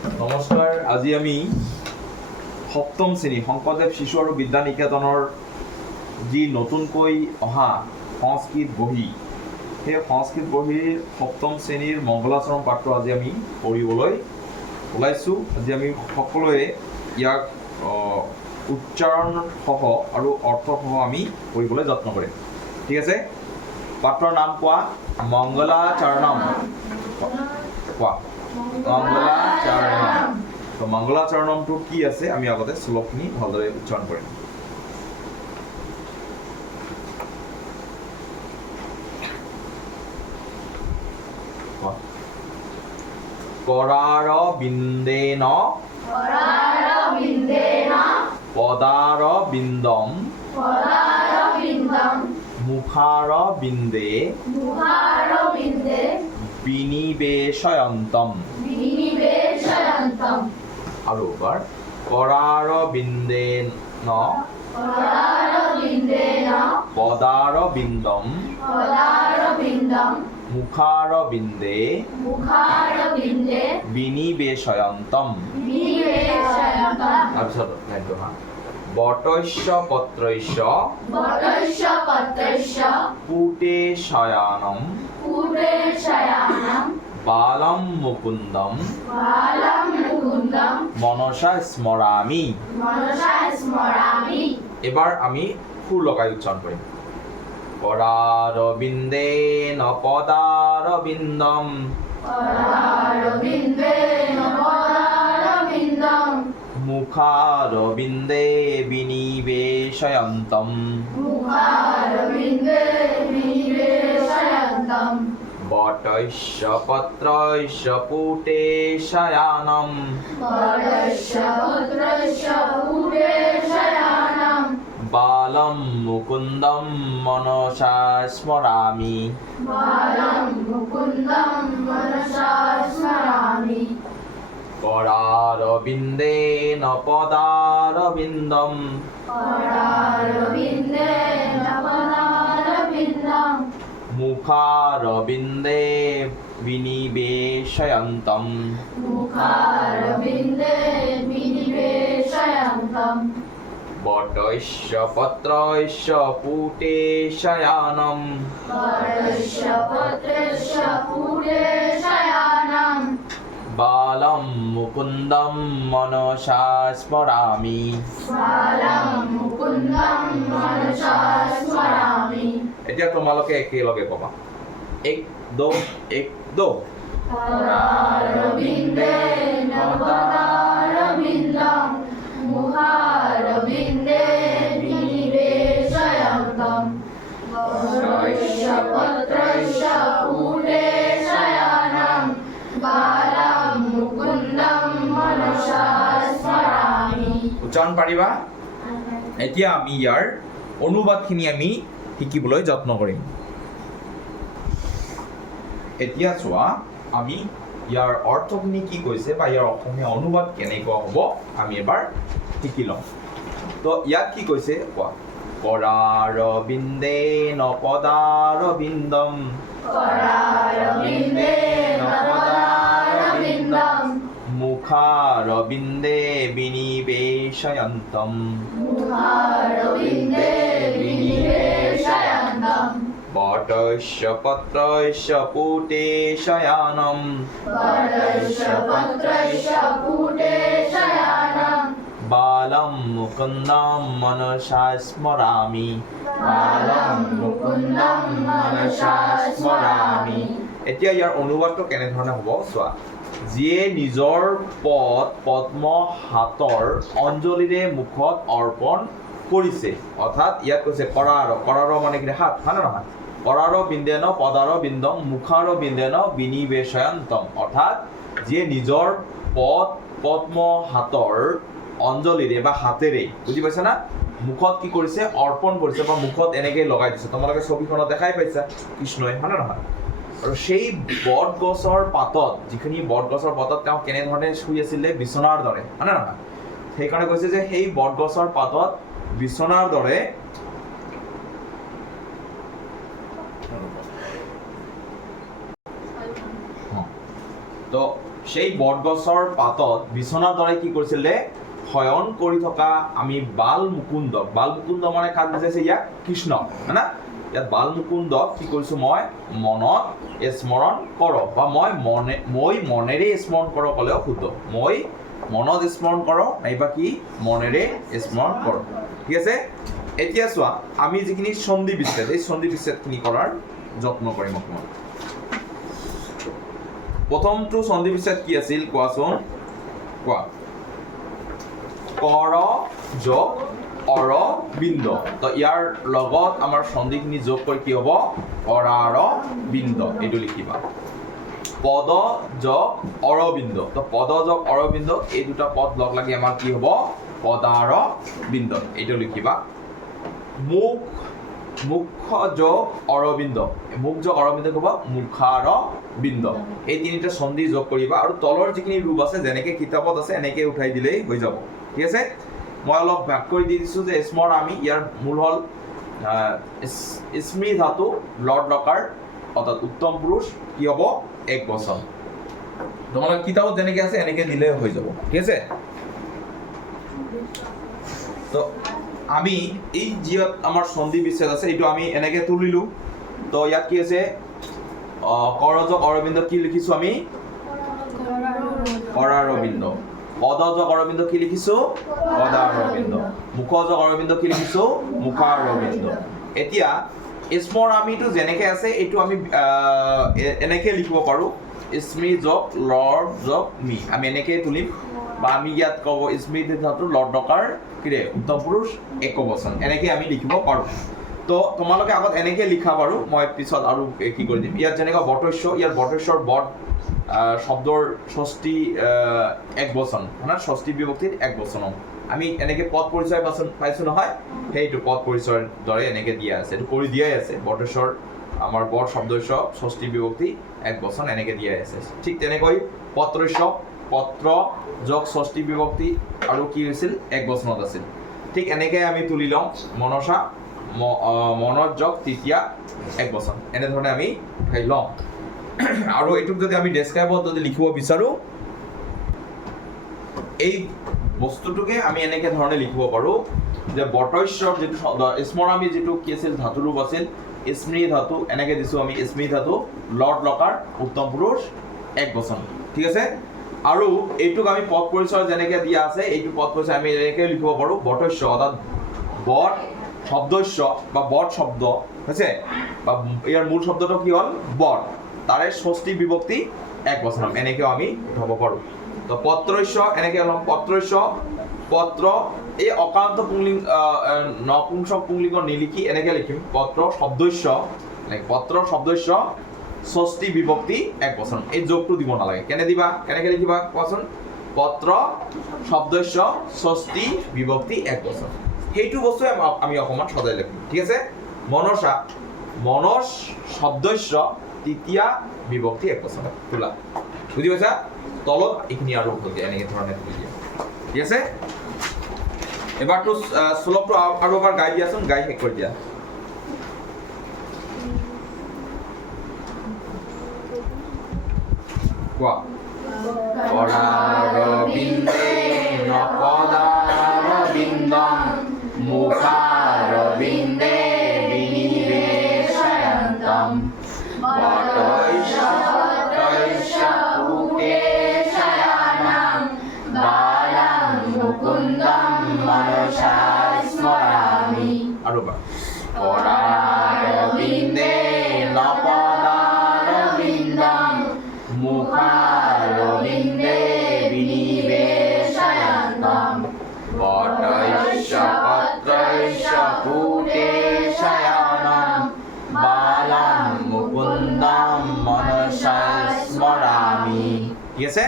নমস্কাৰ, আজি আমি সপ্তম শ্ৰেণী শংকৰদেৱ শিশু আৰু বিদ্যা নিকেতনৰ যি নতুনকৈ অহা সংস্কৃত বহি, সেই সংস্কৃত বহিৰ সপ্তম শ্ৰেণীৰ মংগলাচৰণ পাঠটো আজি আমি পঢ়িবলৈ ওলাইছোঁ। আজি আমি সকলোৱে ইয়াক উচ্চাৰণসহ আৰু অৰ্থসহ আমি পঢ়িবলৈ যত্ন কৰিম। ঠিক আছে, পাঠৰ নাম কোৱা? মংগলাচৰণম। কোৱা মংগলাচৰণম। তো মংগলাচৰণমটো কি আছে আমি আগতে শ্লোকখিনি ভালদৰে উচ্চাৰণ কৰিম। কৰাৰ বিন্দেন পদাৰ বিন্দম মুখাৰ বিন্দে বিনিবেশয়ন্তম। আৰু এবাৰ কৰাৰ বিন্দেন পদাৰ বিন্দম মুখাৰ বিন্দে বিনিবেশয়ন্তম। তাৰপিছত বটস্য পত্ৰস্য পুটে শয়ানম বালম মুকুন্দম মনসা স্মৰামি। এবাৰ আমি সুৰ লগাই উচ্চাৰণ কৰিম। কৰাৰ বিন্দেন পদাৰ বিন্দম মুখাৰ বিন্দে বিনিবেশয়ন্তম বটস্য পত্ৰস্য পুটে শয়ানম বালম মুকুন্দম মনসা স্মৰামি। কৰাৰ বিন্দেন পদার বিন্দম মুখার বিন্দে বিনিবেশয়ন্তম বটস্য পত্রস্য পুটে শয়ানম বালম মুকুন্দম মনসা স্মরামি। এতিয়া তোমালোকে একেলগে কবা, এক দো এক দো। উচ্চাৰণ পাৰিবা? এতিয়া আমি ইয়াৰ অনুবাদখিনি আমি শিকিবলৈ যত্ন কৰিম। এতিয়া চোৱা, আমি ইয়াৰ অৰ্থখিনি কি কৈছে বা ইয়াৰ অসমীয়া অনুবাদ কেনেকুৱা হ'ব আমি এবাৰ শিকি লওঁ। তো ইয়াত কি কৈছে কোৱা? কৰাৰ বিন্দেন পদাৰ বিন্দম মুখাৰ বিন্দে বিনিবেশয়ন্তম বটস্য পত্ৰস্য পুটে শয়ানম বালম মুকুন্দম মনসা স্মৰামি। এতিয়া ইয়াৰ অনুবাদটো কেনেধৰণে হ'ব চোৱা। যিয়ে নিজৰ পদ পদ্ম হাতৰ অঞ্জলিৰে মুখত অৰ্পণ কৰিছে, অৰ্থাৎ ইয়াত কৈছে কৰাৰ মানে কি? হাত, হয় নে নহয়? কৰাৰ বিন্দেন পদাৰ বিন্দম মুখাৰ বিন্দেন বিনিবেশয়ন্তম, অৰ্থাৎ যিয়ে নিজৰ পদ পদ্ম হাতৰ অঞ্জলিৰে বা হাতেৰে, বুজি পাইছা না, মুখত কি কৰিছে? অৰ্পণ কৰিছে বা মুখত এনেকৈ লগাই দিছে। তোমালোকে ছবিখনত দেখাই পাইছা কৃষ্ণই, হয় নে নহয়? আৰু সেই বটগছৰ পাতত, যিখিনি বটগছৰ পাতত তেওঁ কেনেধৰণে শুই আছিলে? বিচনাৰ দৰে, হয় নে নহয়? সেইকাৰণে কৈছে যে সেই বটগছৰ পাতত বিচনাৰ দৰে তো সেই বটগছৰ পাতত বিছনাৰ দৰে কি কৰিছিলে শয়ন কৰি থকা আমি বাল মুকুন্দ মানে কাক বুজাইছে ইয়াক কৃষ্ণ হয় না ইয়াত বাল মুকুন্দক কি কৰিছো মই মনত স্মৰণ কৰ বা মই মনেৰে স্মৰণ কৰ ক'লেও শুদ্ধ মই মনত স্মৰণ কৰ নাইবা কি মনেৰে স্মৰণ কৰ ঠিক আছে এতিয়া চোৱা আমি যিখিনি সন্ধি বিচ্ছেদ এই সন্ধি বিচ্ছেদখিনি কৰাৰ যত্ন কৰিম অকণমান প্ৰথমটো সন্ধি বিচ্ছেদ কি আছিল কোৱাচোন কোৱা কৰ যোগ অৰ বিন্দ তো ইয়াৰ লগত আমাৰ সন্ধিখিনি যোগ কৰি কি হ'ব কৰাৰ বিন্দ এইটো লিখিবা পদ যোগ অৰবিন্দ তো পদ যোগ অৰবিন্দ এই দুটা পদ লগ লাগি আমাৰ কি হ'ব পদাৰ বিন্দ এইটো লিখিবা মুখ্য যোগ অৰবিন্দ মুখ যোগ অৰবিন্দ হ'ব মুখাৰ বিন্দ এই তিনিটা সন্ধি যোগ কৰিবা আৰু তলৰ যিখিনি ৰূপ আছে যেনেকৈ কিতাপত আছে এনেকৈ উঠাই দিলেই হৈ যাব ঠিক আছে মই অলপ ভাগ কৰি দি দিছোঁ যে স্মৰ আমি ইয়াৰ মূল হ'ল স্মৃ ধাতু লৰ্ড লকাৰ অৰ্থাৎ উত্তম পুৰুষ কি হ'ব এক বচন তোমালোকে কিতাপত যেনেকৈ আছে এনেকৈ দিলে হৈ যাব ঠিক আছে তো আমি এই যিয়ত আমাৰ সন্ধি বিচ্ছেদ আছে এইটো আমি এনেকৈ তুলিলোঁ তো ইয়াত কি আছে কৰযোগ অৰবিন্দ কি লিখিছোঁ আমি কৰাৰ বিন্দ পদযোগ অৰবিন্দ কি লিখিছোঁ পদাৰ বিন্দ মুখযোগ অৰবিন্দ কি লিখিছোঁ মুখাৰ বিন্দ এতিয়া স্মৰ আমিটো যেনেকৈ আছে এইটো আমি এনেকৈ লিখিব পাৰোঁ স্মৃ যোগ লৰ্ড যোগ মি আমি এনেকৈ তুলিম বা আমি ইয়াত ক'ব স্মৃতি ধাতু লৰ্ড ডকাৰ কিৰে উত্তম পুৰুষ একবচন এনেকৈ আমি লিখিব পাৰোঁ তো তোমালোকে আগত এনেকৈ লিখা পাৰোঁ মই পিছত আৰু কি কৰি দিম ইয়াত যেনেকৈ বটস্য ইয়াৰ বটস্যৰ বট শব্দৰ ষষ্ঠী এক বচন মানে ষষ্ঠী বিভক্তিৰ এক বচন আমি এনেকৈ পদ পৰিচয় পাইছোঁ নহয় সেইটো পদ পৰিচয়ৰ দৰে এনেকৈ দিয়া আছে এইটো কৰি দিয়াই আছে বটস্যৰ আমাৰ বট শব্দস্য ষষ্ঠী বিভক্তি এক বচন এনেকৈ দিয়াই আছে ঠিক তেনেকৈ পত্ৰস্য পত্ৰ যোগ ষষ্ঠী বিভক্তি আৰু কি হৈছিল এক বচনত আছিল ঠিক এনেকৈ আমি তুলি লওঁ মনসা মনত যোগ তৃতীয়া এক বচন এনেধৰণে আমি উঠাই লওঁ আৰু এইটোক যদি আমি ডেছক্ৰাইবত যদি লিখিব বিচাৰোঁ এই বস্তুটোকে আমি এনেকৈ ধৰণে লিখিব পাৰোঁ যে বটস্যৰ যিটো স্মৰামী যিটো কি আছিল ধাতু ৰূপ আছিল স্মৃ ধাতু এনেকৈ দিছোঁ আমি স্মৃ ধাতু লৰ্ড লকাৰ উত্তম পুৰুষ এক বচন ঠিক আছে আৰু এইটোক আমি পদ পৰিচয় যেনেকৈ দিয়া আছে এইটো পদ পৰিচয় আমি এনেকৈ লিখিব পাৰোঁ বটস্য অৰ্থাৎ বট শব্দস্য বা বট শব্দ হৈছে বা ইয়াৰ মূল শব্দটো কি হ'ল বট তাৰে ষষ্ঠী বিভক্তি এক বচন এনেকৈও আমি উঠাব পাৰোঁ তো পত্ৰস্য এনেকৈ অলপ পত্ৰস্য পত্ৰ এই অকান্ত পুংলিং নপুংসক পুংলিংগ নিলিখি এনেকৈ লিখিম পত্ৰ শব্দস্য ষষ্ঠী বিভক্তি এক বচন এই যোগটো দিব নালাগে কেনে দিবা কেনেকৈ লিখিবা কোৱাচোন পত্ৰ শব্দস্য ষষ্ঠী বিভক্তি এক বচন সেইটো বস্তুৱে আমি অকণমান সজাই লিখিম ঠিক আছে মনসা মনস শব্দস্য তৃতীয়া বিভক্তি এক বচন তোলা বুজি পাইছা তলত এইখিনি আৰু এনেকৈ ধৰণে তুলি দিয়া ঠিক আছে এবাৰটো শ্লোকটো আৰু এবাৰ গাই দিয়াচোন গাই শেষ কৰি দিয়া কোৱা কৰাৰবিন্দে নপদাৰবিন্দম মুখাৰবিন্দে বিনিবেশয়ন্তম বটস্য পুটেশয়ানাম বালাম মুকুন্দম মনসা স্মৰামি আৰু বা কৰাৰবিন্দে নপদাৰবিন্দম মুখাৰবিন্দে বিনিবেশয়ন্তম বটস্য পত্ৰস্য পুটেশয়ানাম বালাম মুকুন্দম মনসা স্মৰামি ঠিক আছে